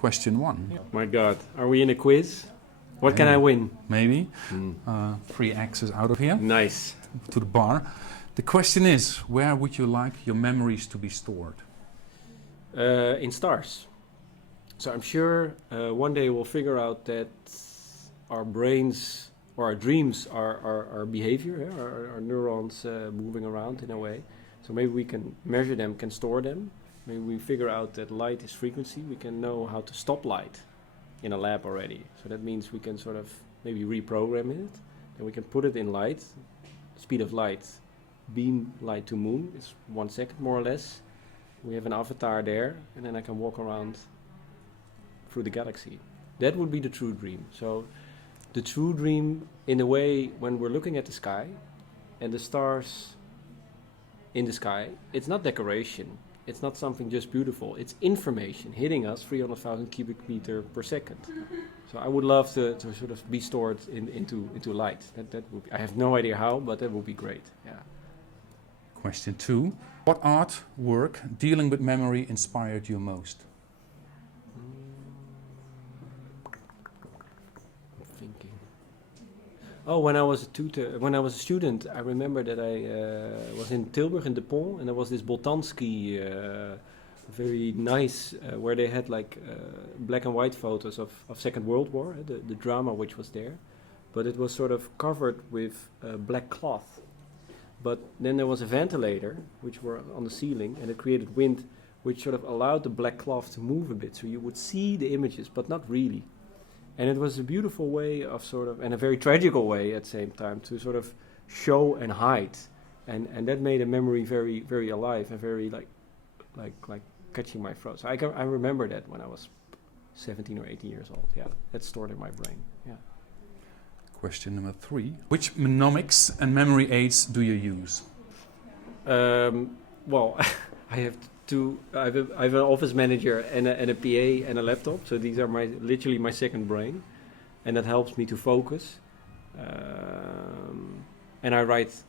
question 1. My God, are we in a quiz? What can I win? Maybe. Free access out of here Nice. to the bar. The question is, where would you like your memories to be stored? In stars. So I'm sure one day we'll figure out that our brains or our dreams are our behavior, our neurons moving around in a way. So maybe we can measure them, can store them. Maybe we figure out that light is frequency. We can know how to stop light in a lab already. So that means we can sort of maybe reprogram it. Then we can put it in light, speed of light, beam light to moon. It's 1 second more or less. We have an avatar there, and then I can walk around through the galaxy. That would be the true dream. So the true dream, in a way, when we're looking at the sky and the stars in the sky, it's not decoration. It's not something just beautiful. It's information hitting us 300,000 cubic meter per second. So I would love to sort of be stored into light. That would be, I have no idea how, but that would be great. Yeah. Question 2. What art work dealing with memory inspired you most? I'm thinking. Oh, when I was a student, I remember that I was in Tilburg in De Pont, and there was this Boltanski, very nice, where they had like black and white photos of Second World War, the drama which was there, but it was sort of covered with black cloth. But then there was a ventilator which were on the ceiling, and it created wind, which sort of allowed the black cloth to move a bit, so you would see the images, but not really. And it was a beautiful way of sort of, and a very tragical way at the same time, to sort of show and hide, and that made a memory very, very alive and very like catching my throat. So I remember that when I was 17 or 18 years old. Yeah, that's stored in my brain. Yeah. Question number 3. Which mnemonics and memory aids do you use? Well, I have I have an office manager and a PA and a laptop. So these are literally my second brain, and that helps me to focus. And I write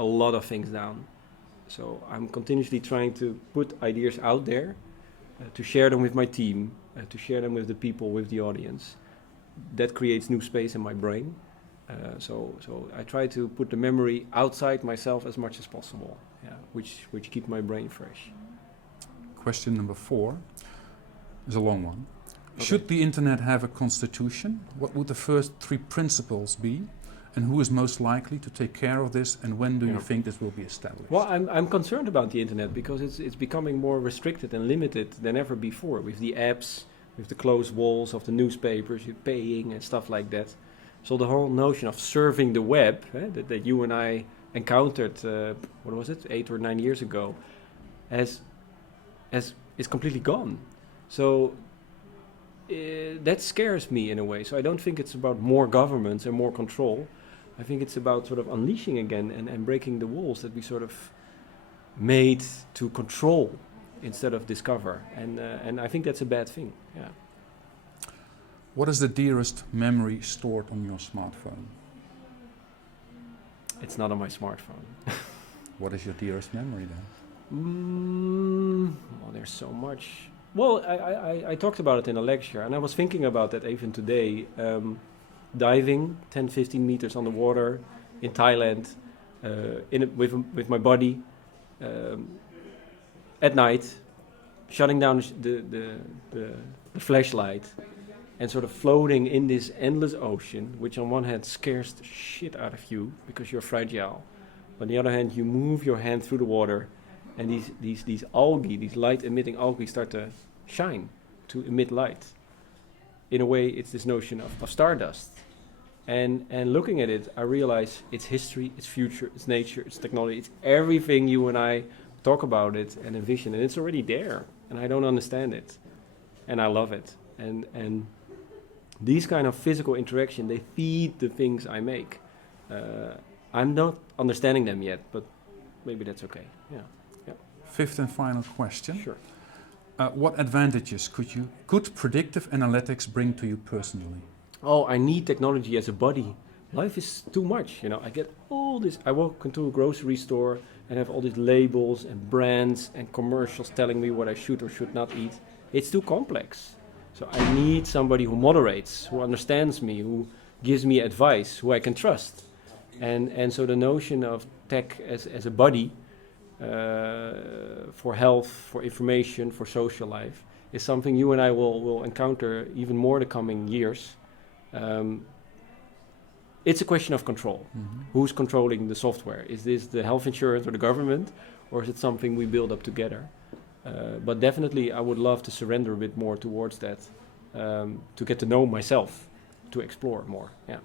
a lot of things down. So I'm continuously trying to put ideas out there, to share them with my team, to share them with the people, with the audience. That creates new space in my brain. So I try to put the memory outside myself as much as possible, which keep my brain fresh. Question number 4 is a long one. Okay. Should the internet have a constitution? What would the first 3 principles be? And who is most likely to take care of this? And when do you think this will be established? Well, I'm concerned about the internet because it's becoming more restricted and limited than ever before, with the apps, with the closed walls of the newspapers, you're paying and stuff like that. So the whole notion of surfing the web that you and I encountered, 8 or 9 years ago, is completely gone. So that scares me in a way. So I don't think it's about more governments and more control. I think it's about sort of unleashing again and breaking the walls that we sort of made to control instead of discover. And I think that's a bad thing. Yeah. What is the dearest memory stored on your smartphone? It's not on my smartphone. What is your dearest memory then? Well, there's so much. Well, I talked about it in a lecture, and I was thinking about that even today. Diving 10, 15 meters on the water in Thailand, with my buddy, at night, shutting down the flashlight, and sort of floating in this endless ocean, which on one hand scares the shit out of you because you're fragile. On the other hand, you move your hand through the water, and these algae, these light-emitting algae, start to shine, to emit light. In a way, it's this notion of stardust. And looking at it, I realize it's history, it's future, it's nature, it's technology, it's everything you and I talk about it and envision, and it's already there, and I don't understand it, and I love it. And these kind of physical interaction, they feed the things I make. I'm not understanding them yet, but maybe that's okay. Yeah. 5th and final question. Sure. What advantages could predictive analytics bring to you personally? Oh, I need technology as a buddy. Life is too much, I get all this. I walk into a grocery store and have all these labels and brands and commercials telling me what I should or should not eat. It's too complex. So I need somebody who moderates, who understands me, who gives me advice, who I can trust. And so the notion of tech as a body for health, for information, for social life is something you and I will encounter even more the coming years. It's a question of control. Mm-hmm. Who's controlling the software? Is this the health insurance or the government, or is it something we build up together? But definitely I would love to surrender a bit more towards that, to get to know myself, to explore more. Yeah.